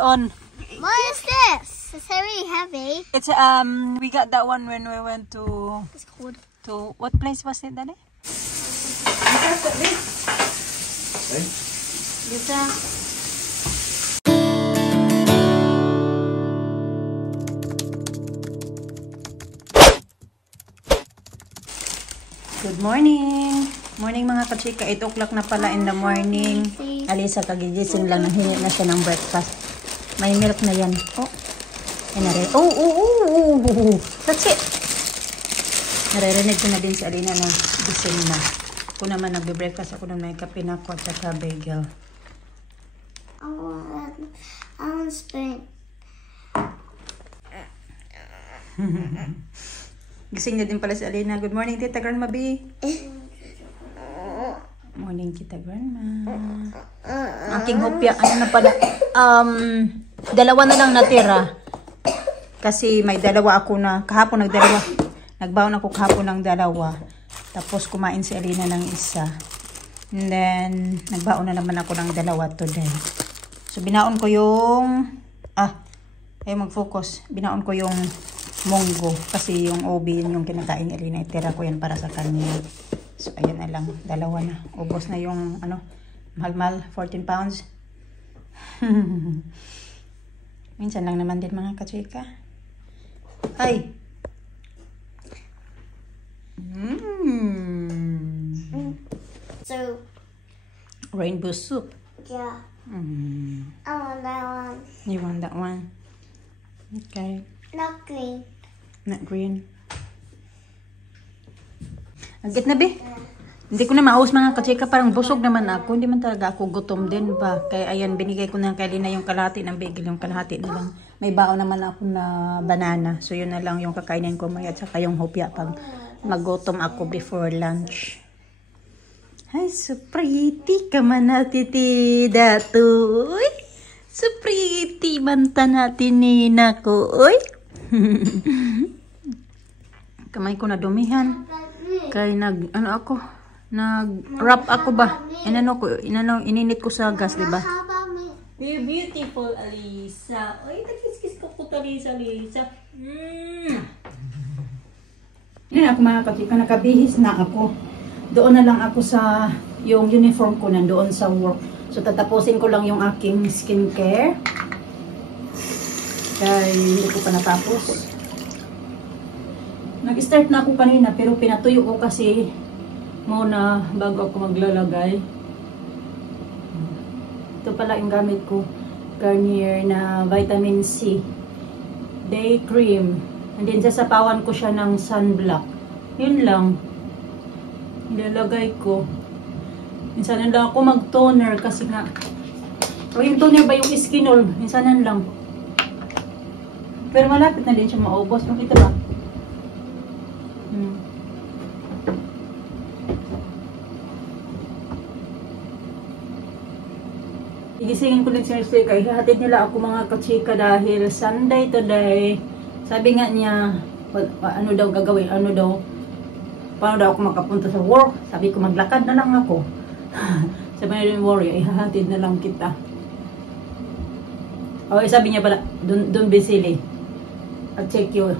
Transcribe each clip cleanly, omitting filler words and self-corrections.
on. What is this? It's very heavy. It's we got that one when we went to. It's cold. To what place was it, Daddy? Good morning! Morning mga kachika, 8 o'clock na pala in the morning. Alisa, kagigising lang, nahingi na siya ng breakfast. May milk na yan. Oh, that's it! Naririnig ko na din si Alina na gising na. Ako naman nagbe-breakfast ako ng may kape na ako at saka bagel. I want spoon. Gising na din pala si Alina. Good morning, Tita Grandma B. Morning, Tita Grandma. Aking hopya, ano na pala? Dalawa na lang natira. Kasi may dalawa ako na, kahapon nagdalawa. Nagbaon ako kahapon ng dalawa. Tapos kumain si Alina ng isa. And then, nagbaon na naman ako ng dalawa today. So, binaon ko yung, ayaw mag-focus. Binaon ko yung munggo. Kasi yung obi, yung kinakain ni Alina, itira ko yan para sa kanya. So, ayan na lang. Dalawa na. Ubos na yung, mahal-mahal, 14 pounds. Minsan lang naman din mga kachika. Ay! So, Rainbow soup. yeah. I want that one. You want that one? Okay. Not green. Not green. Agit na, be? Hindi ko na maus mga kachika. Parang busog naman ako. Hindi man talaga ako gutom din ba. Kaya ayan, binigay ko na kay Lina yung kalahati ng bagel. Yung kalahati na lang. May baon naman ako na banana. So yun na lang yung kakainin ko maya. At saka yung hopya pag magutom ako before lunch. Ay, so pretty ka man natitida to. Uy, so pretty manta natin nina ko. Uy. Kamay ko na dumihan. Kaya nag-wrap ako ba? Ininit ko sa gas, di ba? You're beautiful, Alisa. Ay, nagkiskis ko po Alisa. Yan ako mga kapika, nakabihis na ako. Doon na lang ako sa yung uniform ko nandoon sa work. So tatapusin ko lang yung aking skincare. Kaya hindi ko pa natapos. Nag-start na ako kanina pero pinatuyo ko kasi muna bago ako maglalagay. Ito pala yung gamit ko. Garnier na vitamin C. Day cream. And then sasapawan ko siya ng sunblock. Yun lang. Ilalagay ko. Minsan lang ako mag-toner kasi nga. O yung toner ba yung Skinol? Minsan lang. Pero malapit na din siya maubos. Makita ba? Igisingin ko din si Mr. Kay. Hatid nila ako mga kachika dahil Sunday today. Sabi nga niya, ano daw gagawin? Ano daw? Paano daw ako makapunta sa work? Sabi ko, maglakad na lang ako. Sabi niya, don't worry, ihahatid na lang kita. O, sabi niya pala, don't be silly. I'll check you.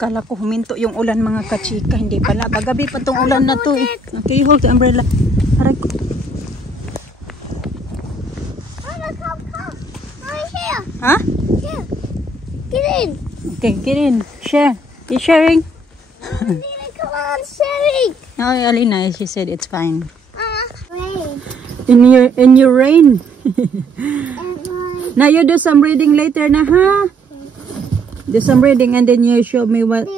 Kala ko huminto yung ulan mga kachika. Hindi pala. Bagabi pa tong ulan na to. Okay, hold the umbrella. Aray ko. Come. Right here. Huh? Here. Get in. Okay, get in. Share. You sharing? Nina, come on, sharing. No, Alina, she said it's fine. Rain. In your rain. And Now you do some reading later na, huh? Do some reading and then you show me what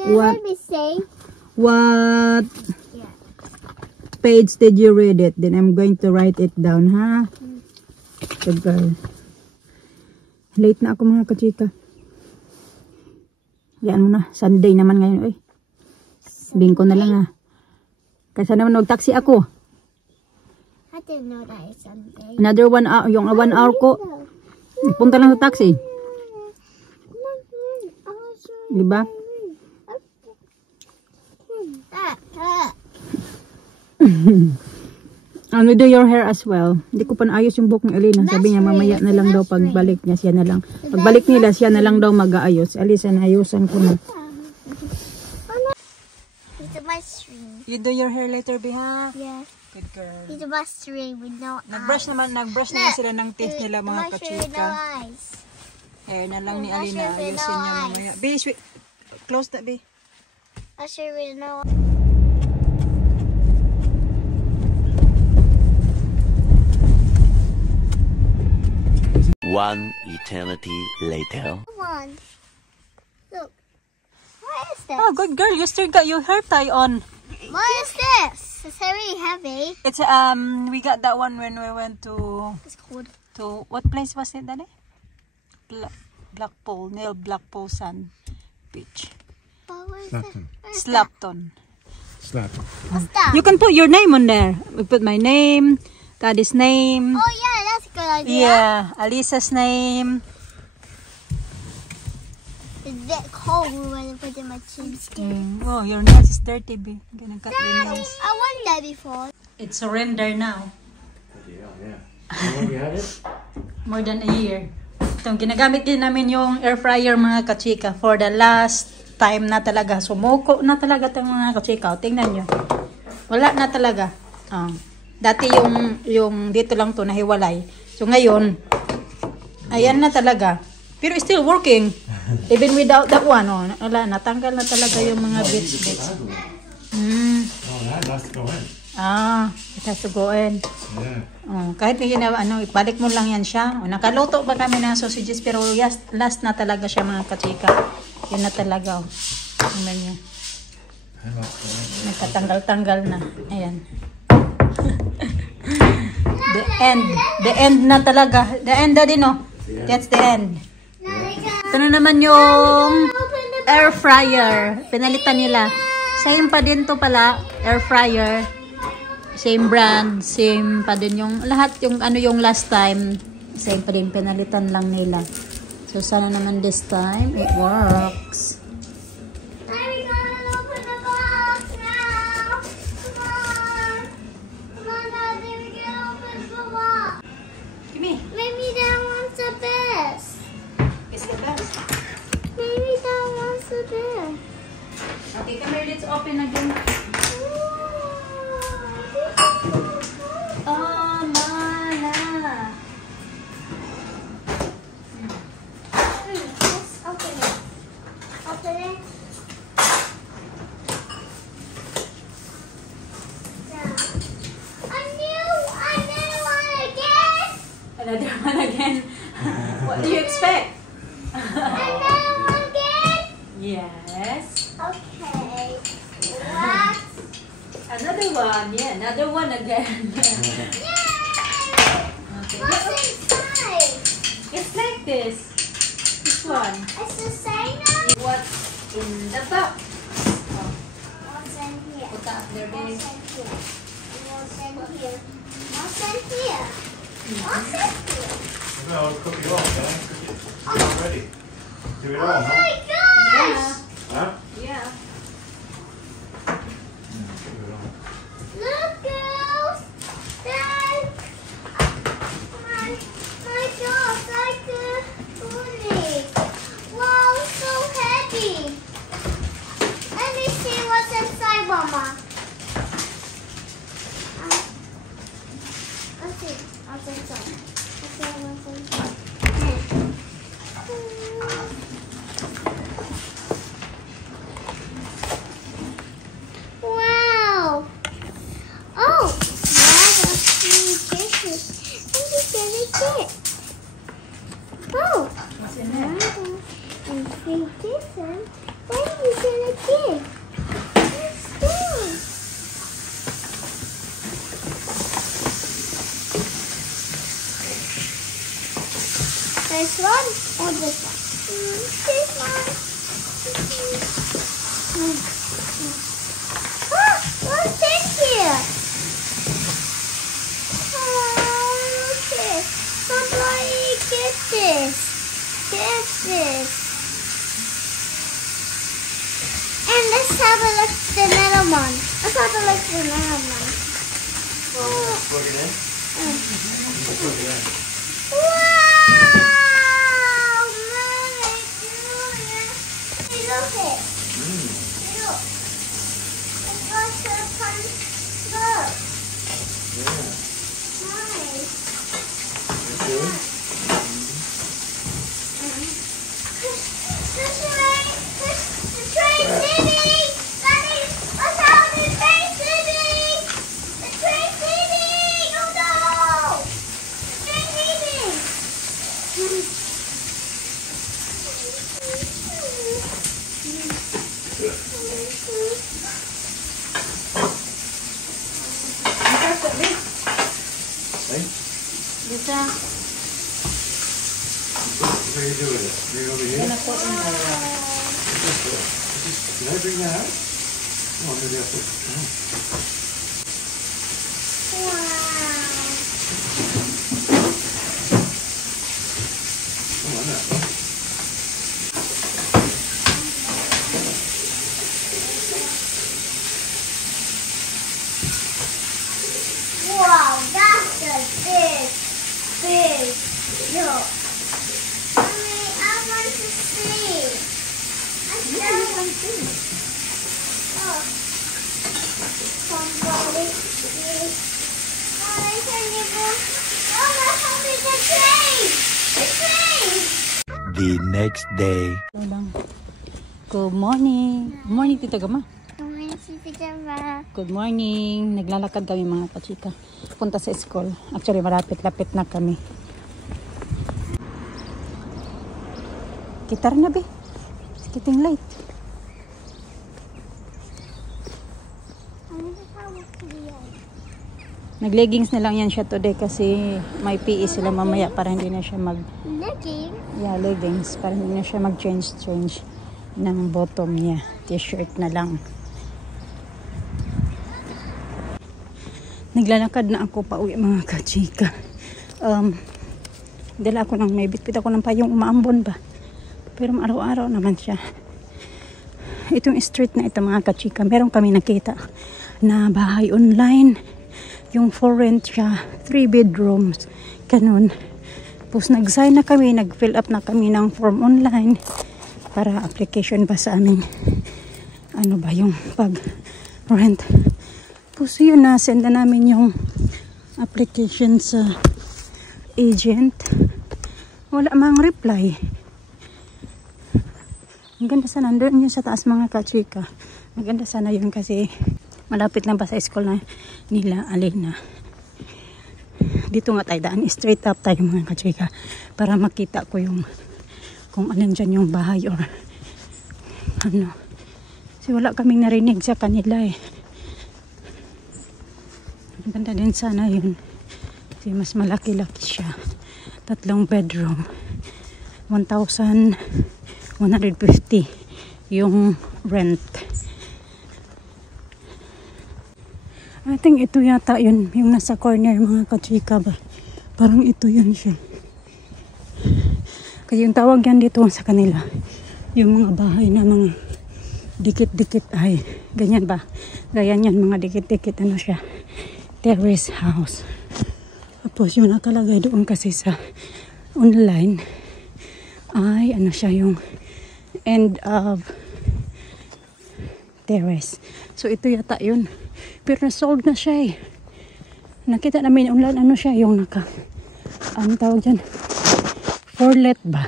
page did you read it. Then I'm going to write it down, huh? Good girl. Late na ako mga kachika. Yan mo na. Sunday naman ngayon, eh. Sabihin ko na lang, ha. Kasi naman mag-taxi ako. I didn't know that it's Sunday. Another 1 hour, yung 1 hour ko. Punta lang sa taxi. Diba? Ano, do your hair as well. Hindi ko pa naayos yung buhok ni Alina. Sabi niya mamaya na lang daw pagbalik niya siya na lang. Pagbalik nila siya na lang daw mag-aayos. Alisa, naayusan ko na. It's a mushroom. You do your hair later, Biha? Yes. Good girl. It's a mushroom with no Nag-brush naman sila ng teeth nila mga mushroom with no kachika. eyes. Hair na lang ni Alina. Ayusin niya mamaya. Be, close that, Be. Mushroom with no One eternity later. one. Look. What is this? Oh, good girl. You still got your hair tie on. What is this? It's very heavy. It's we got that one when we went to It's cold. what place was it, Dani? Blackpool, near Blackpool Sand Beach. But what is that? What is Slapton. Slap. that? What's that? You can put your name on there. We put my name, Daddy's name. Oh yeah, that's a good idea. Yeah, Alisa's name. It's a bit cold when I put in my chin. Oh, your nails is dirty, B. I'm gonna cut your nails. I won that before. It's surrender now. Yeah. How long you had it? More than a year. Itong ginagamit din namin yung air fryer mga kachika for the last time na talaga. Sumuko na talaga itong mga kachika. O, tingnan nyo. Wala na talaga. Dati yung dito lang to nahiwalay. So ngayon, ayan na talaga. Pero still working. Even without that one. Oh, wala, natanggal na talaga yung mga bits. Oh, that has to go in. It has to go in. Yeah. Kahit ibalik mo lang yan siya. Nakaluto pa kami ng sausages pero last na talaga siya mga kachika. Yun na talaga. Tingnan niyo. Nagkatanggal-tanggal na. Ayan. The end na talaga. The end na din, oh. That's the end. Ito na naman yung air fryer. Pinalitan nila. Same pa din to pala. Air fryer. Same brand. Same pa din yung lahat. Yung last time. Same pa din. Pinalitan lang nila. So, sana naman this time it works. Maybe that one's the best. It's the best. Maybe that one's the best. Okay, come here. Let's open again. Oh, Mala. Let's open it. Open it. Another one again. Another one again. What do you expect? Another one again. Yes. Okay. What? Another one. Yeah, another one again. Yay! Okay. What's inside? It's like this. This one. It's the same now? What's in the box? Oh, What's in here? put that up there, baby. What's in here? What's in here? What's in here? What's in here? No, cook it all, man. Cook it. It's ready. Do it all, Oh huh? my gosh! Huh? Yeah. Do it all. Look, girls! Dad! My gosh, like a pony. Wow, so heavy. Let me see what's inside, Mama. Let's see what's inside. Let's see what's inside. Wow! Oh! Now the three dishes. And we gonna get. Oh! What's in there? And three dishes. What are we gonna get? Let's go! This one or this one? This one. Ah, what's in here? Oh, look it. Somebody get this. Get this. And let's have a look at the little one. Let's have a look at the little one. Plug it in. Plug it in. Wow! Mommy, Julia. Hey, look it. Look. It's like a fun look. Yeah. Nice. Good. The train city! Daddy, watch out, the train city! The train city! Oh no! The train city! Hey, Bisa. what are you doing with it? Bring it over here. Yan ako ang dalawa. Can I bring that out? Oh, maybe I'll put. Oh. Wow! Oh, I'm not. Wow, that's a big look. Mommy, I want to see. I want to see. Oh. Somebody see. Mommy, can you go? Oh, that's only the train. The train. The next day. Ito lang. Good morning. Good morning, Tita Gama. Mommy, see the camera. Good morning. Naglalakad kami mga kachika. Punta sa school. Actually, malapit-lapit na kami. Kita rin na, be. It's getting late. Nag-leggings na lang yan siya today kasi may PE sila mamaya para hindi na siya Looking. Yeah, leggings. Para hindi na siya mag-change ng bottom niya. T-shirt na lang. Naglalakad na ako pa uwi mga kachika. Dala ako ng may bitbit ako ng payong umaambon ba. Pero araw-araw naman siya. Itong street na ito mga kachika. Meron kami nakita na bahay online. Yung for rent siya. 3 bedrooms. Ganun. Tapos nag-sign na kami. Nag-fill up na kami ng form online. Para application ba sa aming ano ba yung pag-rent. Tapos yun na. Send na namin yung application sa agent. Wala mang reply. Ang ganda sana. Nandun yun sa taas mga kachika. Maganda sana yun kasi malapit lang pa sa school na nila Alina. Dito nga tayo daan. Straight up tayo mga kachika. Para makita ko yung kung alin dyan yung bahay or ano. Kasi wala kaming narinig sa kanila eh. Ang ganda din sana yun. Kasi mas malaki-laki siya. 3 bedroom. 1,150 yung rent. I think ito yata yun. Yung nasa corner mga kachika ba. Parang ito yun siya. Kasi yung tawag yan dito sa kanila. Yung mga bahay na mga dikit-dikit ay. Ganyan ba? Ganyan yan mga dikit-dikit. Ano siya? Terrace house. Tapos yung nakalagay doon kasi sa online ay ano siya yung end of terrace. So ito yata yun. Pero sold na siya eh. Nakita namin online ano siya yung ano tawag dyan? For let ba?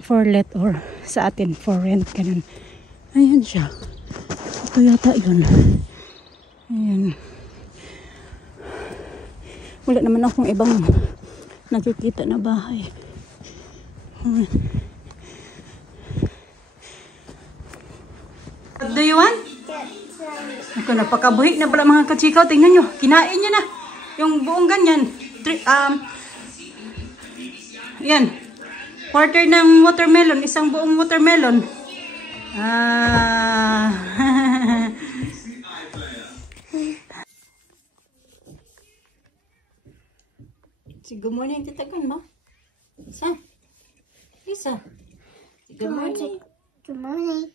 For let or sa atin for rent. Ganun. Ayan siya. Ito yata yun. Ayan. Wala naman akong ibang nakikita na bahay. What do you want? Ako, napakabuhi na pala mga kachikaw. Tingnan nyo. Kinain niya na. Yung buong ganyan. Yan. Quarter ng watermelon. Isang buong watermelon. Good morning, Tita Gun, mo? Isa. Isa. Good morning. Good morning.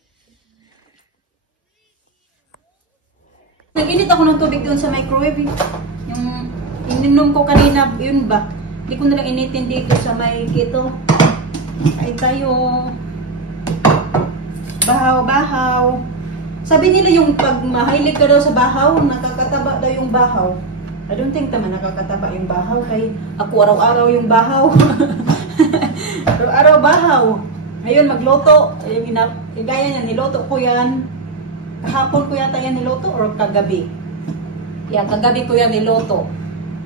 Nag-init ako ng tubig doon sa microwave. Ininom ko kanina, yun ba? Hindi ko na lang initin dito sa may kito. Ay tayo. Bahaw. Sabi nila yung pag mahilig ka daw sa bahaw, nakakataba daw yung bahaw. I don't think naman nakakataba yung bahaw. Kay ako araw-araw yung bahaw. Araw-araw bahaw. Ngayon magluto. Gaya niya, niluto ko yan. Kahapon ko yata yan niluto or kagabi. Yeah, kagabi ko yan niluto.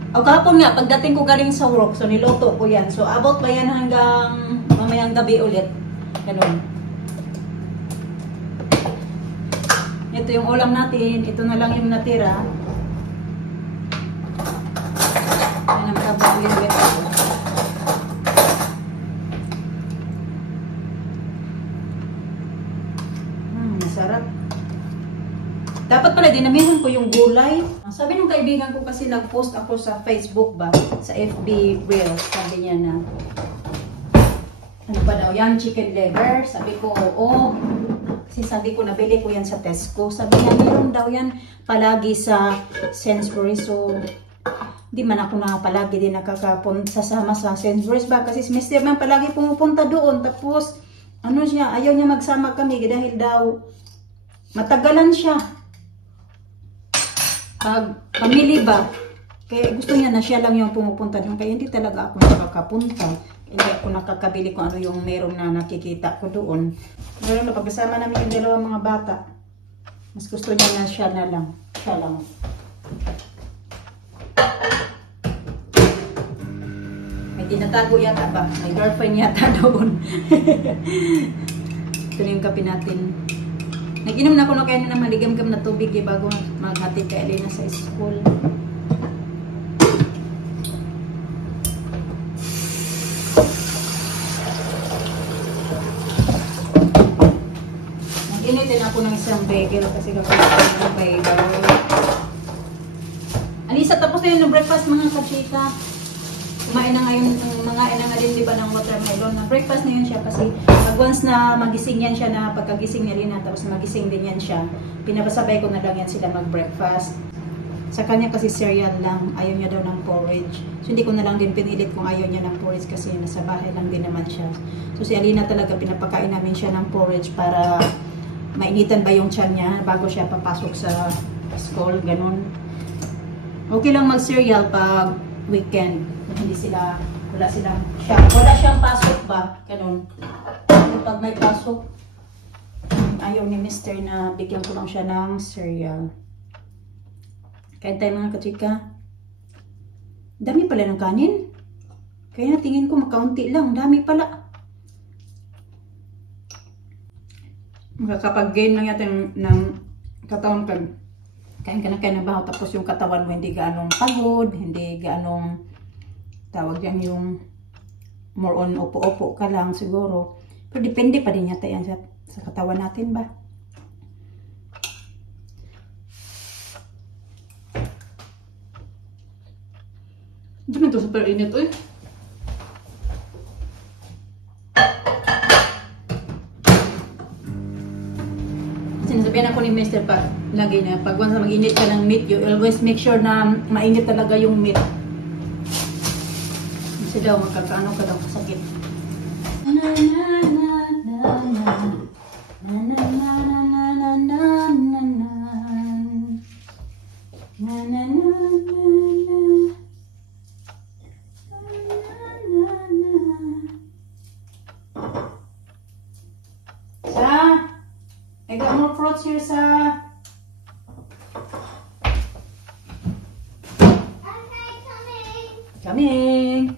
O kahapon nga, pagdating ko galing sa work, so niluto ko yan. So abot ba yan hanggang mamayang gabi ulit. Ganun. Ito yung ulam natin. Ito na lang yung natira. Ayan ang kabalik. Masarap. Dapat pala dinamihan ko yung gulay. Sabi ng kaibigan ko kasi nag-post ako sa Facebook ba? Sa FB Reels. Sabi niya na ano ba daw yan? Chicken liver. Sabi ko, oo. Kasi sabi ko, nabili ko yan sa Tesco. Sabi niya, meron daw yan palagi sa Sainsbury's. So, di man ako na palagi din nakakapunta sasama sa Sainsbury's ba? Kasi si Mr. man palagi pumupunta doon. Tapos, ano siya, ayaw niya magsama kami dahil daw matagalan siya. Pag pamili ba, kaya gusto niya na siya lang yung pumupunta doon. Kaya hindi talaga ako nakakapunta. Hindi ako nakakabili kung ano yung meron na nakikita ko doon. Ngayon na pagkasama namin yung dalawang mga bata, mas gusto niya na siya na lang. Siya lang. May tinatago yata ba? May girlfriend yata doon. Ito yung kape natin. Nag-inom na ako na kaya na maligam-gam na tubig bago maghatid kay Elena sa school. Initin ako ng isang bagel kasi gagawin ng bagel. Alisa, tapos na yun ng breakfast mga kachika. Kumain na ngayon, mga ina nga din diba ng watermelon. Na breakfast na yun siya kasi pag once na magising yan siya na pagkagising niya rin na tapos magising din yan siya, pinapasabay ko na lang yan sila mag-breakfast. Sa kanya kasi cereal lang, ayaw niya daw ng porridge. So hindi ko na lang din pinilit kung ayaw niya ng porridge kasi nasa bahay lang din naman siya. So si Alina talaga pinapakain namin siya ng porridge para mainitan ba yung tiyan niya bago siya papasok sa school, ganun. Okay lang mag-cereal pag weekend. Hindi sila, wala siyang pasok ba, ganun. Pag may pasok, ayaw ni Mr. na bigyan ko lang siya ng cereal. Kain tayo mga kachika. Dami pala ng kanin. Kaya tingin ko makaunti lang, dami pala. Makakapag-gain lang yata ng katawan ka. Kain ka na kain ng bahaw tapos yung katawan mo hindi gaanong pagod, hindi gaanong tawag yan yung more on upo-upo ka lang siguro. Pero depende pa din yata yan sa katawan natin ba. Hindi man ito super init eh. Sinasabihan ako ni Mr. pa lagi na pag once na mag-init ka ng meat, you always make sure na mainit talaga yung meat. Kasi daw magkakaano ka daw kasakit. Na na na na na na na na na na na na na na I got more fruits here, sa. Okay, coming. Coming.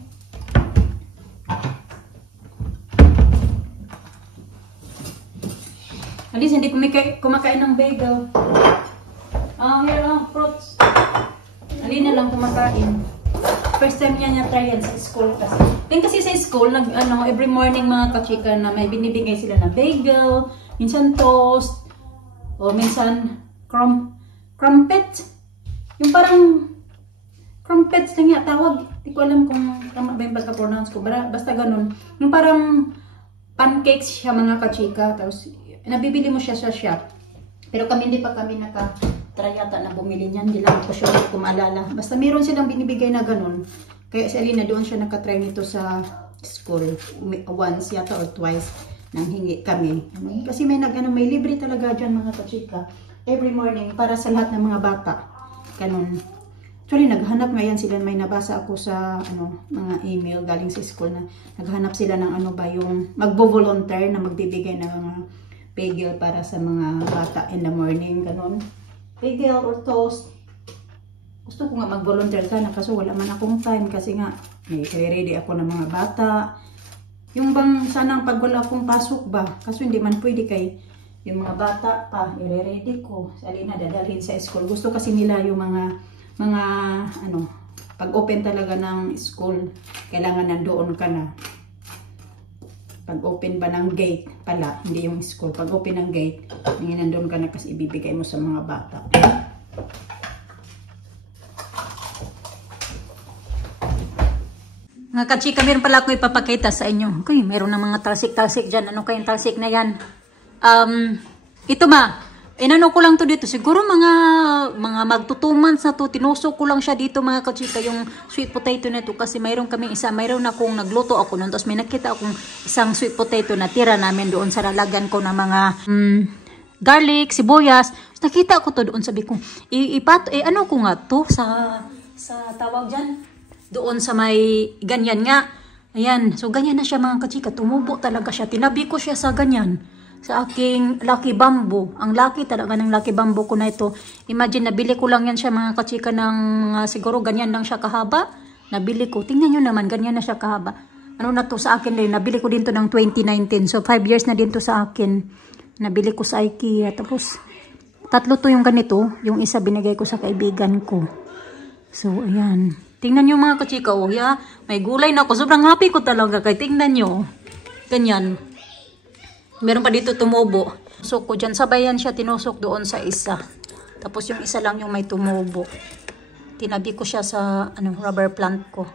At least hindi kumakain ng bagel. Here lang, fruits. Alina lang kumakain. First time niya try yan sa school kasi. Then kasi sa school, every morning mga kachika na may binibigay sila na bagel, minsan toast, o minsan crumpet. Yung parang crumpets lang nga tawag. Hindi ko alam kung tama ba yung pagka-pronounce ko. Basta ganun. Yung parang pancakes siya mga kachika. Tapos nabibili mo siya sa shop. Pero kami hindi pa kami try yata na bumili niyan. Hindi lang ko sure kung maalala. Basta meron silang binibigay na ganun. Kaya si Alina doon siya nakatry nito sa school. Once yata or twice nang hingi kami. Kasi may may libre talaga dyan mga kachika. Every morning para sa lahat ng mga bata. Ganun. Actually, naghanap ngayon sila. May nabasa ako sa mga email galing sa school na naghanap sila ng yung magbo-volunteer na magbibigay ng mga bagel para sa mga bata in the morning. Ganun. Bagel or toast. Gusto ko nga mag-volunteer sana kaso wala man akong time kasi nga may ready ako ng mga bata. Yung bang sanang pag wala akong pasok ba? Kaso hindi man pwede kay yung mga bata pa, i-ready ko. Sa Alina dadalhin sa school. Gusto kasi nila yung mga pag open talaga ng school, kailangan nandoon ka na. Pag open ba ng gate pala, hindi yung school. Pag open ng gate, nandoon ka na kasi ibibigay mo sa mga bata. Mga kachika, meron pala akong ipapakita sa inyo. Okay, meron ng mga talsik-talsik dyan. Ano kayong talsik na yan? Ito inano ko lang to dito. Siguro mga magtutumans na to. Tinusok ko lang siya dito mga kachika. Yung sweet potato na to. Kasi mayroon kaming mayroon akong nagluto ako noon. Tapos may nakita akong isang sweet potato na tira namin doon sa lalagan ko ng mga garlic, sibuyas. Tapos nakita ko to doon. Sabi ko, ano ko nga to sa tawag dyan? Doon sa may ganyan nga. Ayan. So ganyan na siya mga kachika. Tumubo talaga siya. Tinabi ko siya sa ganyan. Sa aking Lucky Bamboo. Ang lucky talaga ng Lucky Bamboo ko na ito. Imagine, nabili ko lang yan siya mga kachika ng siguro ganyan lang siya kahaba. Nabili ko. Tingnan nyo naman, ganyan na siya kahaba. Ano na to sa akin din. Nabili ko din to ng 2019. So 5 years na din to sa akin. Nabili ko sa IKEA. Tapos, 3 to yung ganito. Yung isa binigay ko sa kaibigan ko. So, ayan. Tingnan nyo mga kachika. Oh, yeah. May gulay na ako. Sobrang happy ko talaga. Kaya tingnan nyo. Ganyan. Meron pa dito tumubo. So ko dyan, sabayan siya tinusok doon sa isa. Tapos yung isa lang yung may tumubo. Tinabi ko siya sa rubber plant ko.